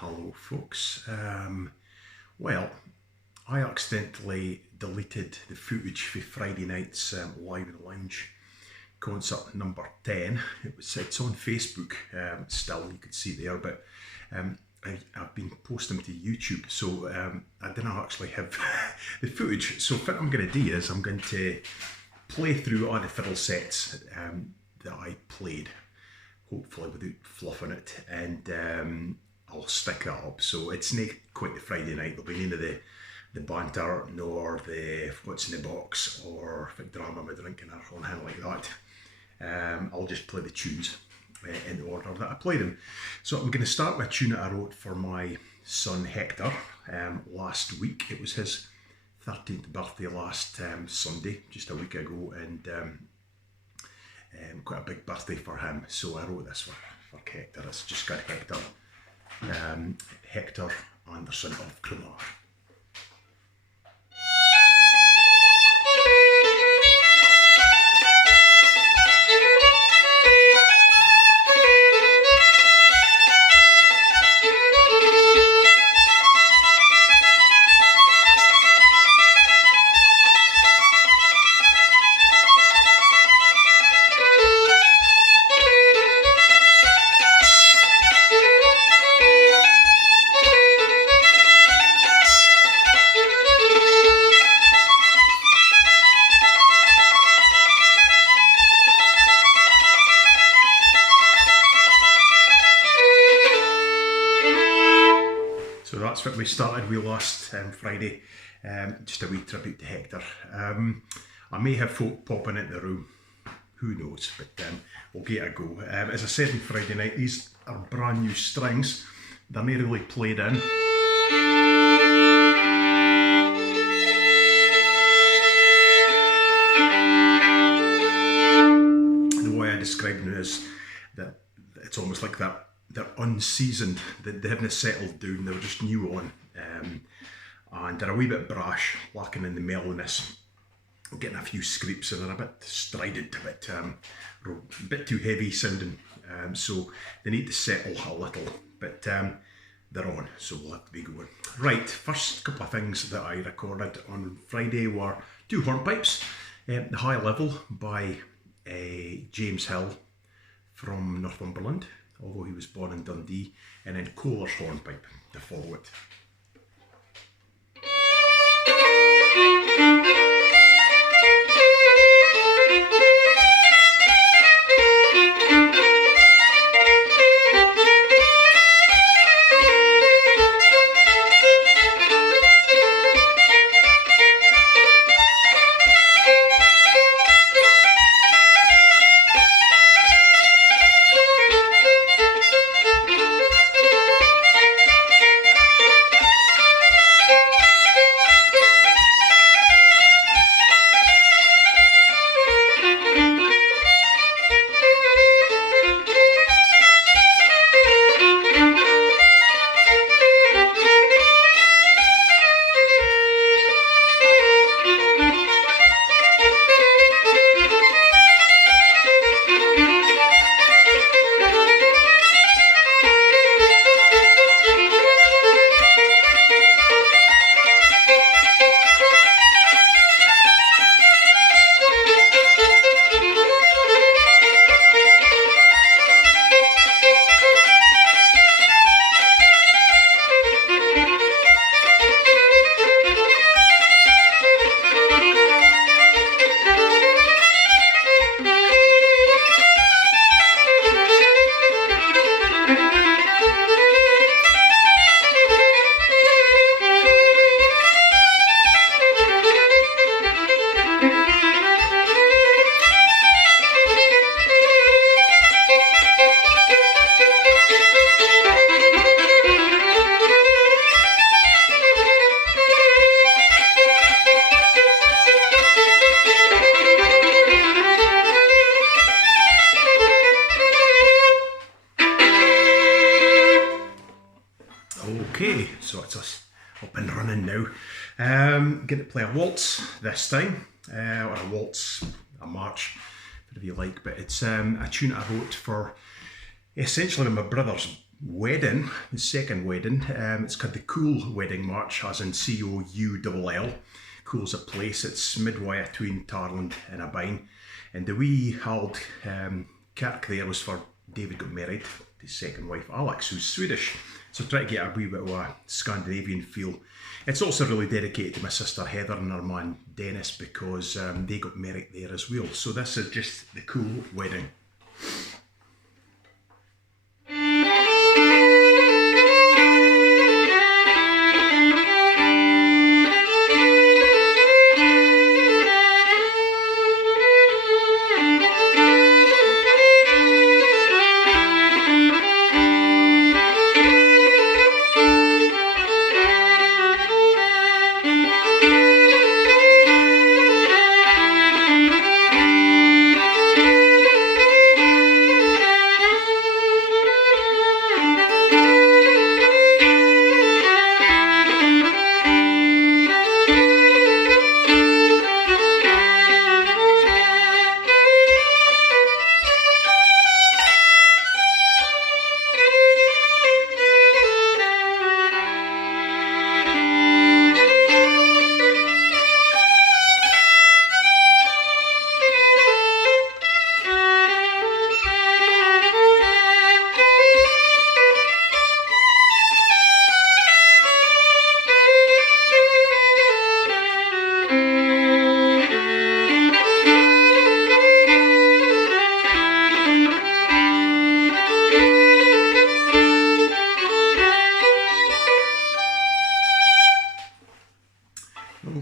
Hello folks. Well, I accidentally deleted the footage for Friday night's Live in the Lounge concert number 10. It's on Facebook still, you can see it there, but I've been posting to YouTube, so I didn't actually have the footage. So what I'm going to do is I'm going to play through all the fiddle sets that I played, hopefully without fluffing it, and I'll stick that up. So it's not quite the Friday night, there'll be none of the banter, nor the what's in the box, or what drama am I drinking, or anything like that. I'll just play the tunes in the order that I play them. So I'm going to start with a tune that I wrote for my son Hector last week. It was his 13th birthday last Sunday, just a week ago, and quite a big birthday for him. So I wrote this for Hector. It's just got Hector Anderson of Cromer. So that's what we started with last Friday, just a wee tribute to Hector. I may have folk popping into the room, who knows, but we'll give it a go. As I said on Friday night, these are brand new strings. They're not really played in. The way I describe them is that it's almost like that. They're unseasoned, they haven't settled down, they were just new on, and they're a wee bit brash, lacking in the mellowness, getting a few scrapes, and they're a bit strident, a bit too heavy sounding, so they need to settle a little, but they're on, so we'll have to be going. Right, first couple of things that I recorded on Friday were two hornpipes, The High Level by James Hill from Northumberland, although he was born in Dundee, and then Kohler's hornpipe to follow it. Okay, so it's us up and running now. Going to play a waltz this time, or a waltz, a march, whatever you like, but it's a tune I wrote for essentially my brother's wedding, the second wedding, it's called the Cool Wedding March, as in Coull. Cool's a place, it's midway between Tarland and Abine. And the wee old kirk there was for David got married to his second wife, Alex, who's Swedish. So try to get a wee bit of a Scandinavian feel. It's also really dedicated to my sister Heather and her man Dennis, because they got married there as well. So this is just the Cool Wedding.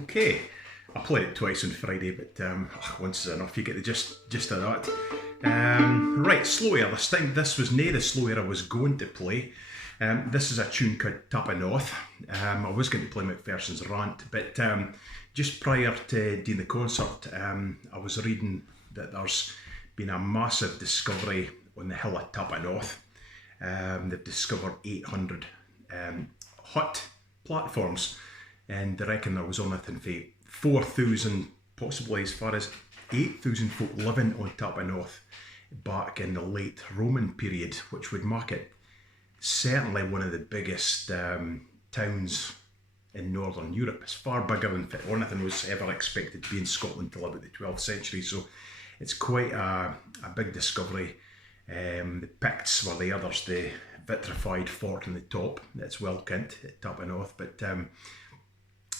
Okay, I played it twice on Friday, but once is enough. You get the gist of that. Right, slow air this time. This was nae the slow air I was going to play. This is a tune called Tap of North. I was going to play Macpherson's Rant, but just prior to doing the concert, I was reading that there's been a massive discovery on the hill of Tap of North. They've discovered 800 hut platforms, and they reckon there was only 4,000, possibly as far as 8,000 folk living on Tap of North back in the late Roman period, which would make it certainly one of the biggest towns in Northern Europe. It's far bigger than anything was ever expected to be in Scotland till about the 12th century, so it's quite a big discovery. The Picts were the others, the vitrified fort on the top that's well kent at Tap of North, but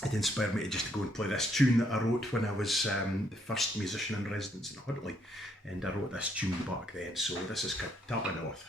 it inspired me to just go and play this tune that I wrote when I was the first musician in residence in Huntly, and I wrote this tune back then. So this is called Tap of North.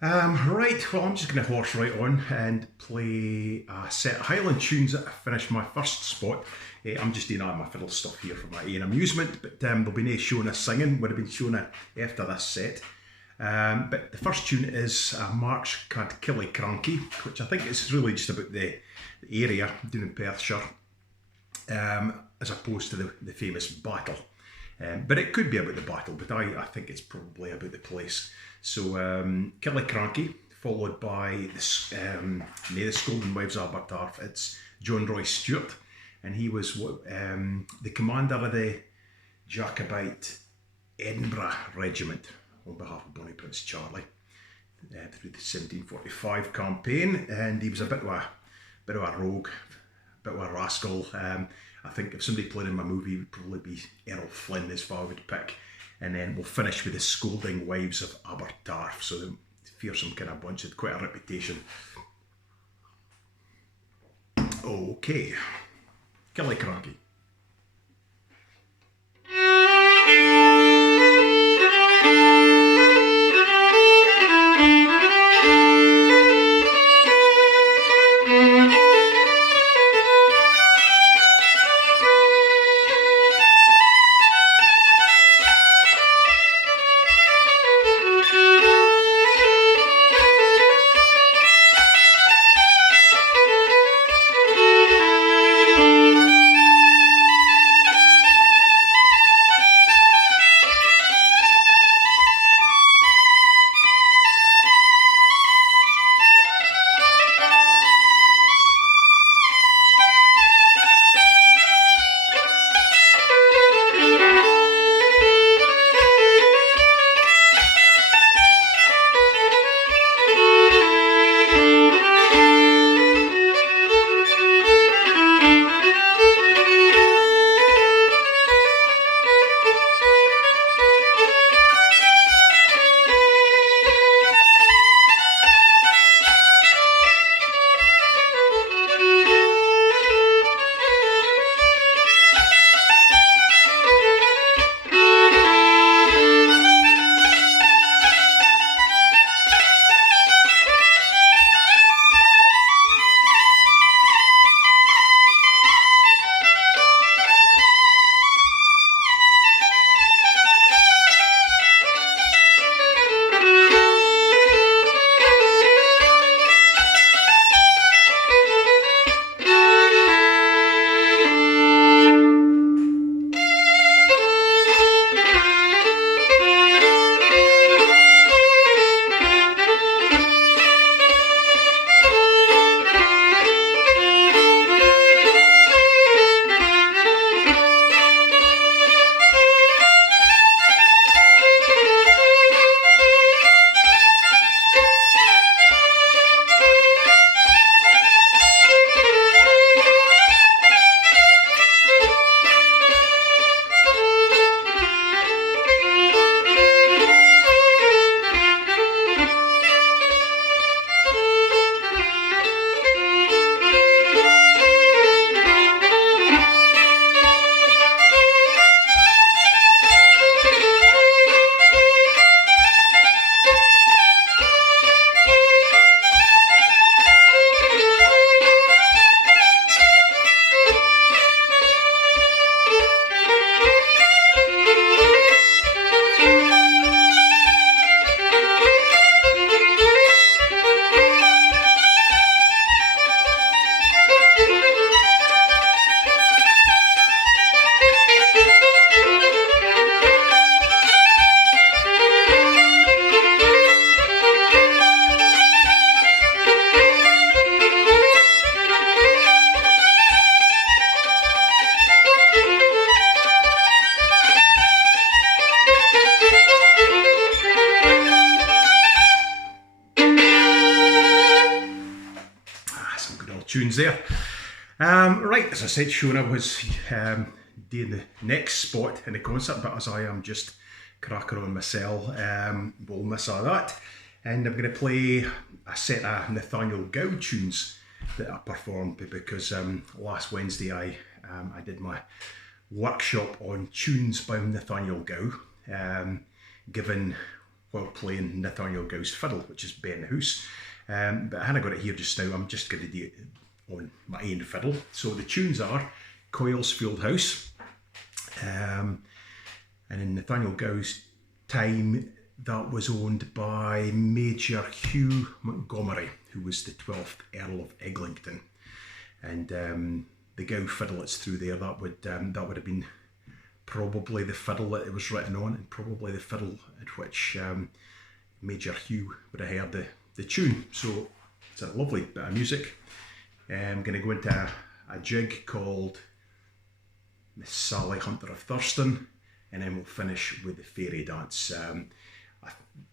Right, well, I'm just going to horse right on and play a set of Highland tunes that I finished my first spot. I'm just doing all my fiddle stuff here for my own amusement, but there'll be no showing us singing, would have been shown after this set. But the first tune is a march called Killiecrankie, which I think is really just about the area down in Perthshire, as opposed to the famous battle. But it could be about the battle, but I think it's probably about the place. So Killiecrankie, followed by the Scolding Wives of Abertarf. It's John Roy Stewart, and he was the commander of the Jacobite Edinburgh Regiment on behalf of Bonnie Prince Charlie through the 1745 campaign, and he was a bit of a rogue, a bit of a rascal. I think if somebody played in my movie, it would probably be Errol Flynn as far I would pick. And then we'll finish with the Scolding Wives of Abertarf. So the fearsome kind of bunch had quite a reputation. Okay, Killiecrankie. Tunes there. Right, as I said, Shona was doing the next spot in the concert, but as I am just cracking on myself, we'll miss all that. And I'm going to play a set of Nathaniel Gow tunes that I performed because last Wednesday I did my workshop on tunes by Nathaniel Gow, given while playing Nathaniel Gow's fiddle, which is Ben House. But I haven't got it here just now. I'm just going to do it on my own fiddle. So the tunes are Coylesfield House, and in Nathaniel Gow's time, that was owned by Major Hugh Montgomery, who was the 12th Earl of Eglinton. And the Gow fiddle that's through there, that would have been probably the fiddle that it was written on, and probably the fiddle at which Major Hugh would have heard the tune. So it's a lovely bit of music. I'm going to go into a jig called Miss Sally Hunter of Thurston, and then we'll finish with the fairy dance. I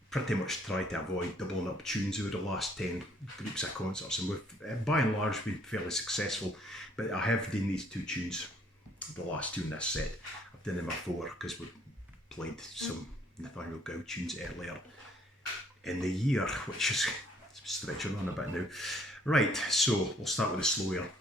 pretty much tried to avoid doubling up tunes over the last 10 groups of concerts, and we've by and large been fairly successful, but I have done these two tunes, the last two in this set. I've done them before because we played some Nathaniel Gow tunes earlier in the year, which is stretching on a bit now. Right, so we'll start with the slow air.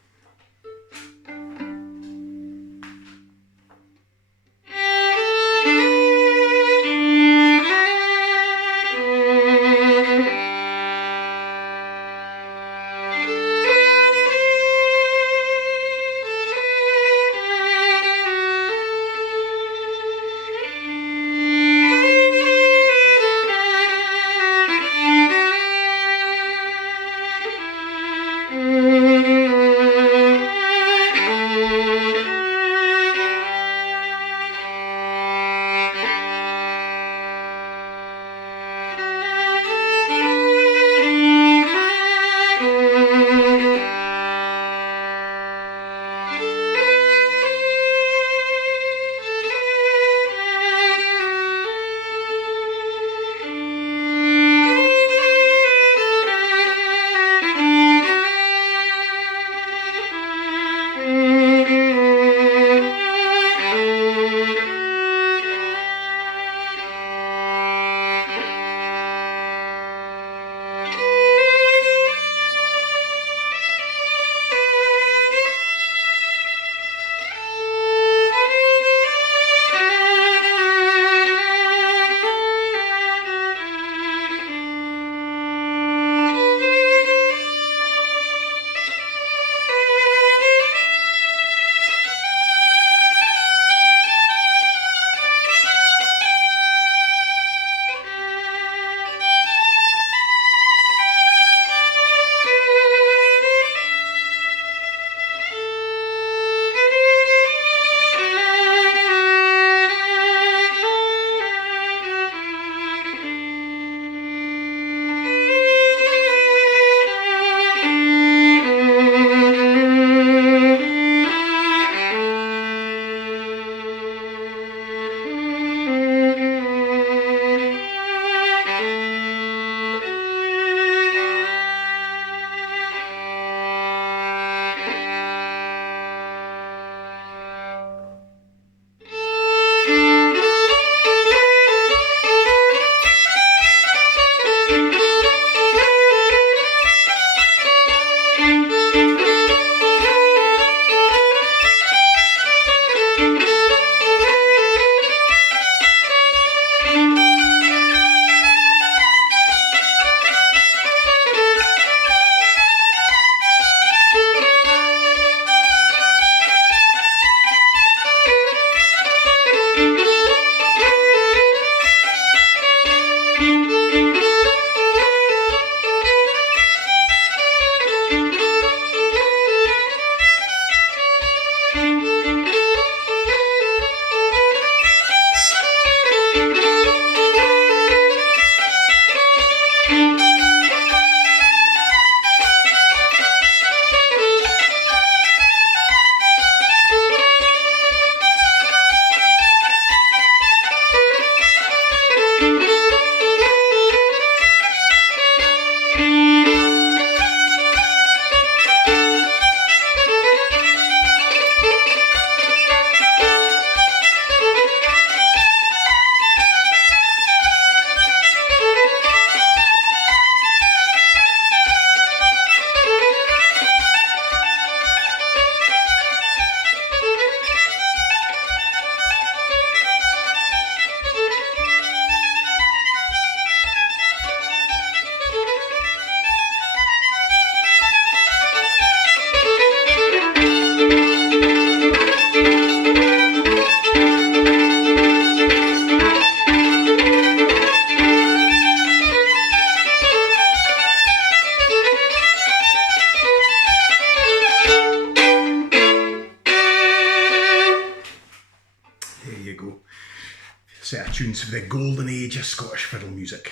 set of tunes for the golden age of Scottish fiddle music.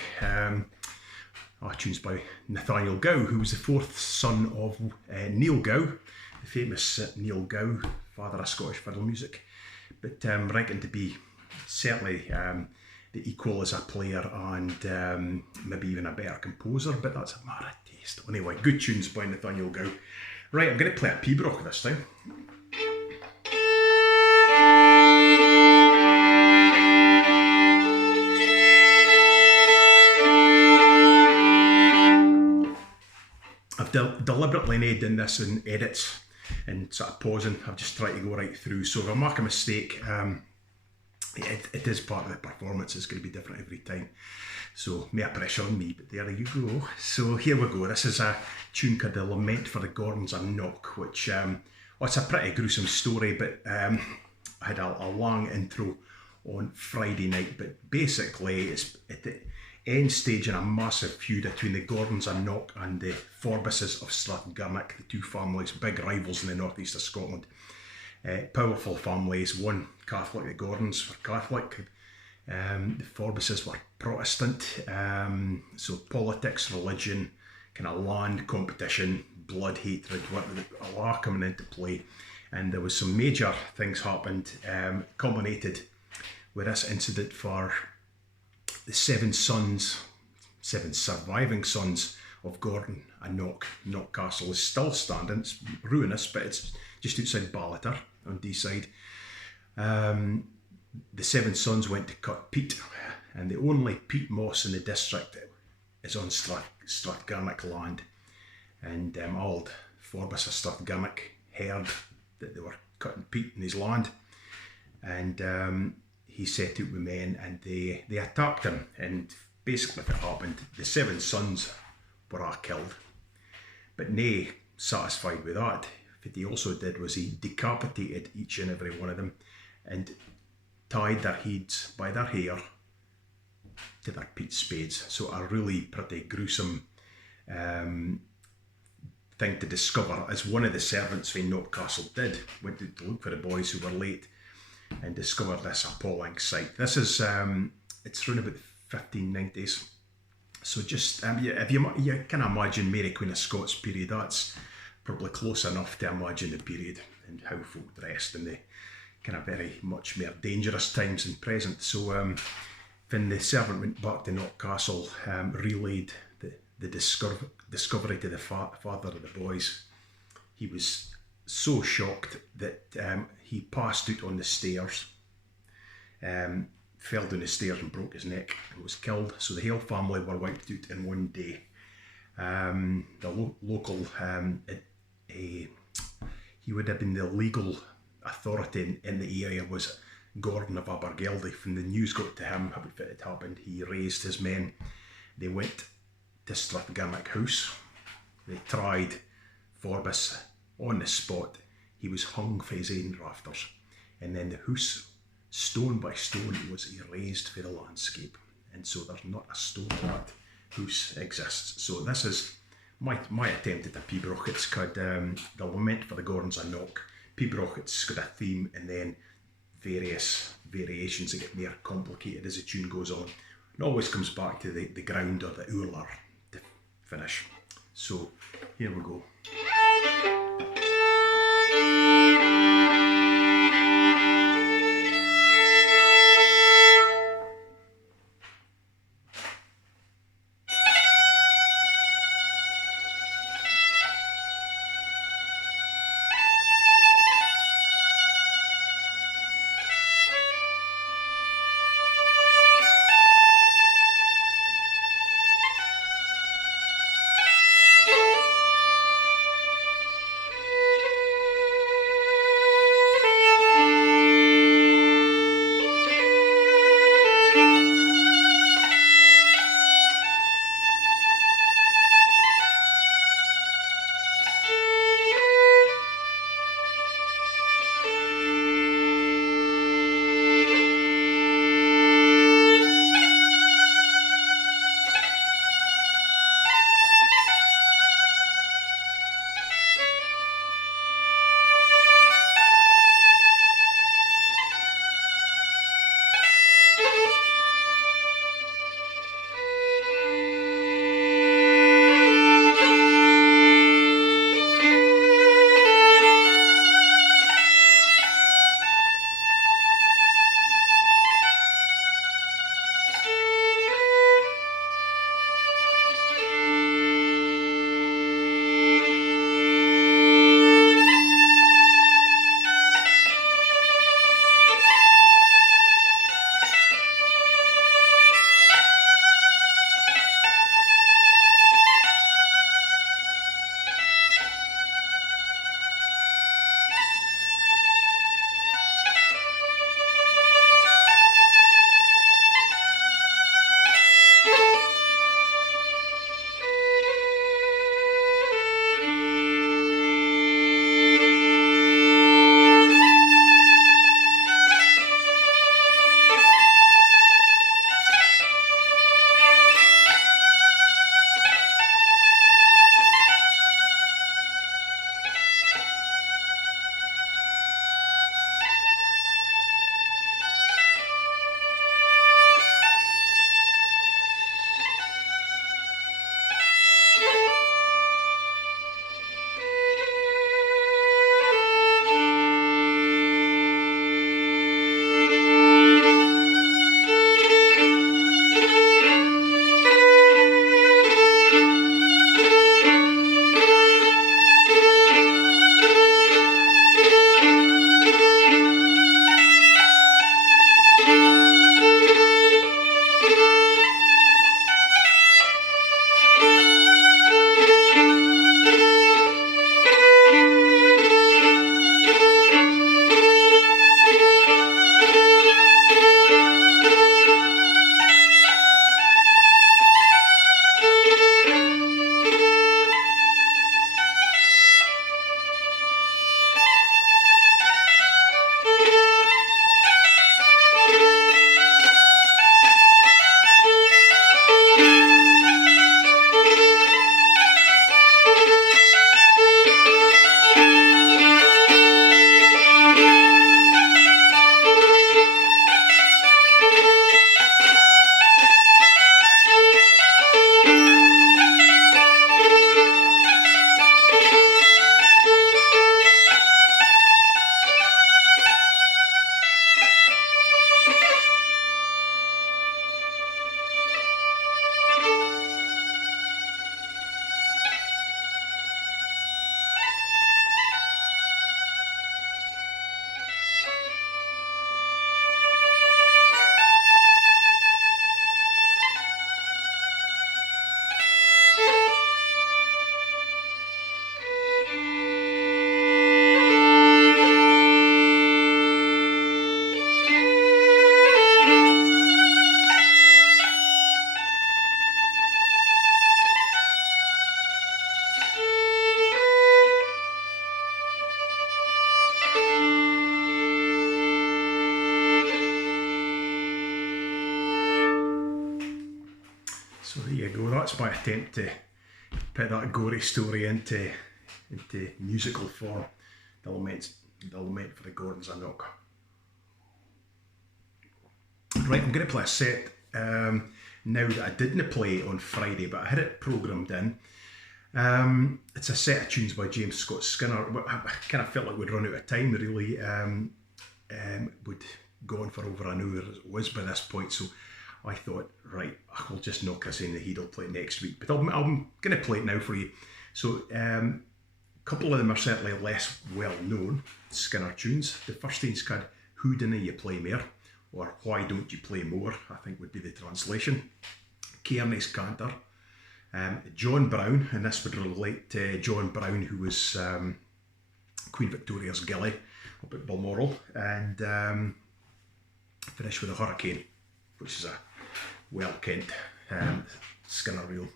Tunes by Nathaniel Gow, who was the fourth son of Neil Gow, the famous Neil Gow, father of Scottish fiddle music, but ranking to be certainly the equal as a player and maybe even a better composer, but that's a matter of taste. Anyway, good tunes by Nathaniel Gow. Right, I'm going to play a pibroch this time. I've deliberately not done this in edits and sort of pausing. I've just tried to go right through. So if I make a mistake, it is part of the performance. It's going to be different every time. So no pressure on me, but there you go. So here we go. This is a tune called The Lament for the Gordons of Knock, which, it's a pretty gruesome story, but I had a long intro on Friday night, but basically it's at the end stage in a massive feud between the Gordons of Knock and the Forbuses of Strathgirnick, the two families, big rivals in the northeast of Scotland. Powerful families, one Catholic, the Gordons were Catholic, the Forbuses were Protestant, so politics, religion, kind of land competition, blood hatred, a lot coming into play, and there was some major things happened, culminated with this incident for the seven surviving sons of Gordon and Knock. Knock Castle is still standing, it's ruinous, but it's just outside Ballater on Deeside. The seven sons went to cut peat, and the only peat moss in the district is on Strathgirnick land. And old Forbus of Strathgirnick heard that they were cutting peat in his land, and he set out with men, and they attacked him. And basically what happened, the seven sons were all killed. But nay satisfied with that, what he also did was he decapitated each and every one of them and tied their heads by their hair to their peat spades. So a really pretty gruesome thing to discover, as one of the servants from Knock Castle did, went to look for the boys who were late and discovered this appalling sight. This is, it's around about the 1590s. So just, if you can imagine Mary Queen of Scots period, that's probably close enough to imagine the period and how folk dressed in the kind of very much more dangerous times in present. So when the servant went back to Knock Castle, relayed the discovery to the father of the boys, he was so shocked that he passed out on the stairs, fell down the stairs and broke his neck and was killed. So the whole family were wiped out in one day. The local, he would have been the legal authority in the area, was Gordon of Abergeldy. When the news got to him about what had happened, he raised his men. They went to Strathgirnick House. They tried Forbus on the spot. He was hung for his own rafters, and then the house, stone by stone, was erased for the landscape, and so there's not a stone of that house exists. So this is my attempt at a pibroch. It's called The Lament for the Gordons of Knock. Pibroch, it's got a theme and then various variations that get more complicated as the tune goes on. It always comes back to the ground or the urler to finish. So here we go. go. That's my attempt to put that gory story into musical form. The Lament for the Gordons of Knock. Right, I'm going to play a set now that I didn't play on Friday, but I had it programmed in. It's a set of tunes by James Scott Skinner. I kind of felt like we'd run out of time, really. Would go on for over an hour as it was by this point, so I thought, right, I'll just knock this in the head, I'll play it next week. But I'm going to play it now for you. So a couple of them are certainly less well known Skinner tunes. The first one's called Who Dinna You Play More, or Why Don't You Play More, I think would be the translation. Cairney's Canter. John Brown, and this would relate to John Brown, who was Queen Victoria's Gilly up at Balmoral, and finish with a Hurricane, which is a well-kent Skinner reel.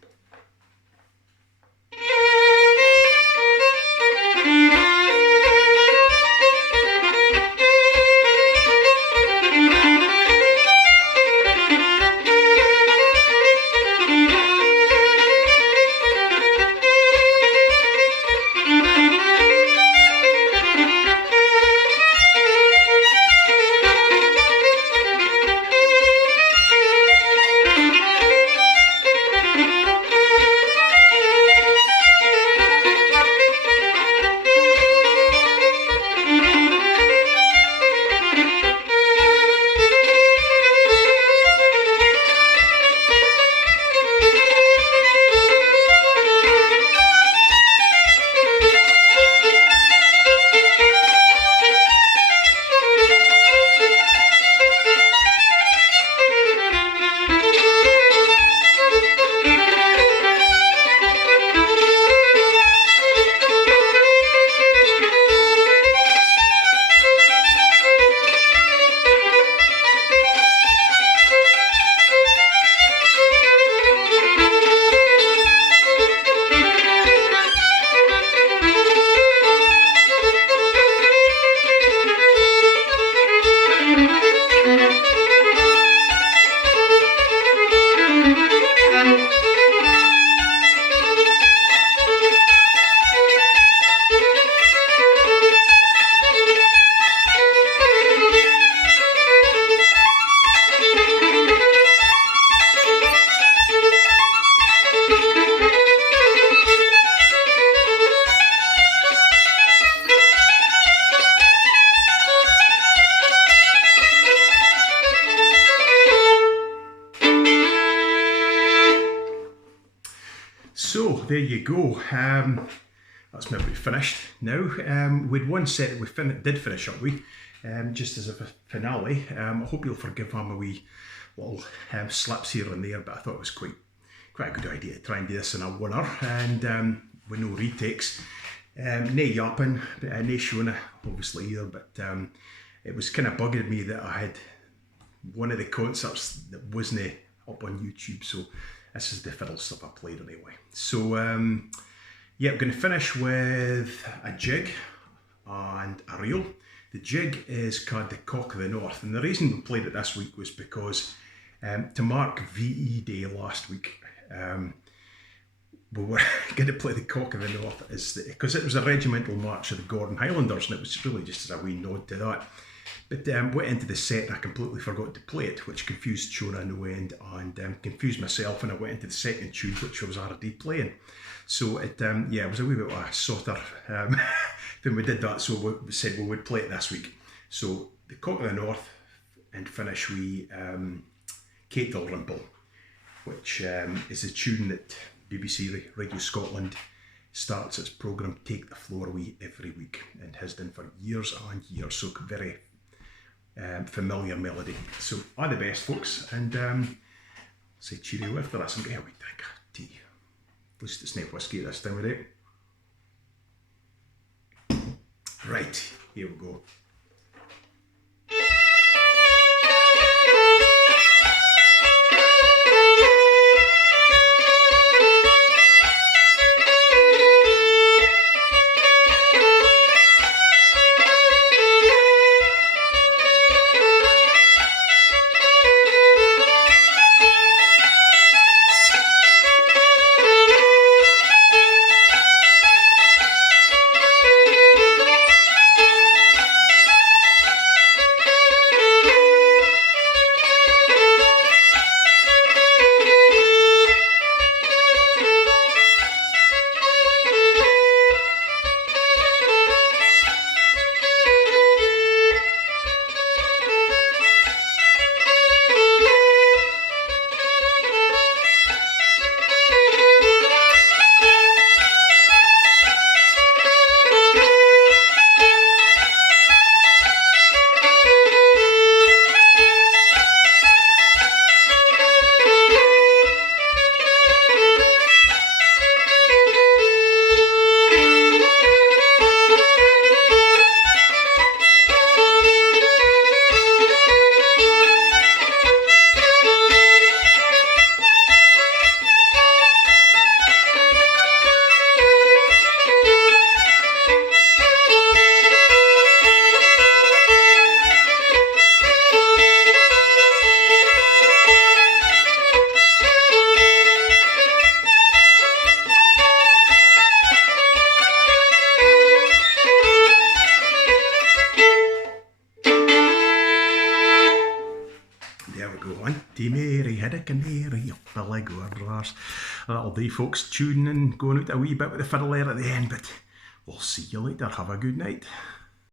So there you go. That's maybe finished now. With one set that we did finish up with, just as a finale. I hope you'll forgive my wee little slips here and there, but I thought it was quite a good idea to try and do this in a winner, and with no retakes. No yapping, no showing obviously either, but it was kind of bugging me that I had one of the concerts that wasn't up on YouTube, so this is the fiddle stuff I played anyway. So yeah, I'm going to finish with a jig and a reel. The jig is called the Cock of the North, and the reason we played it this week was because to mark VE Day last week, we were going to play the Cock of the North because it was a regimental march of the Gordon Highlanders, and it was really just as a wee nod to that. But went into the set and I completely forgot to play it, which confused Shona no end, and confused myself, and I went into the second tune, which was RD playing. So it was a wee bit of a sotter when we did that, so we said we would play it this week. So the Cock of the North, and finish with Kate Dalrymple, which is a tune that BBC Radio Scotland starts its programme Take the Floor with every week, and has done for years and years, so very familiar melody. So all the best, folks, and say cheerio after this and get a wee drink of tea. At least it's not whiskey this time of day. Right, here we go. there we go. Auntie Mary had a canary up the leg of her arse. That'll do, folks. Tuning in, going out a wee bit with the fiddle there at the end, but we'll see you later. Have a good night.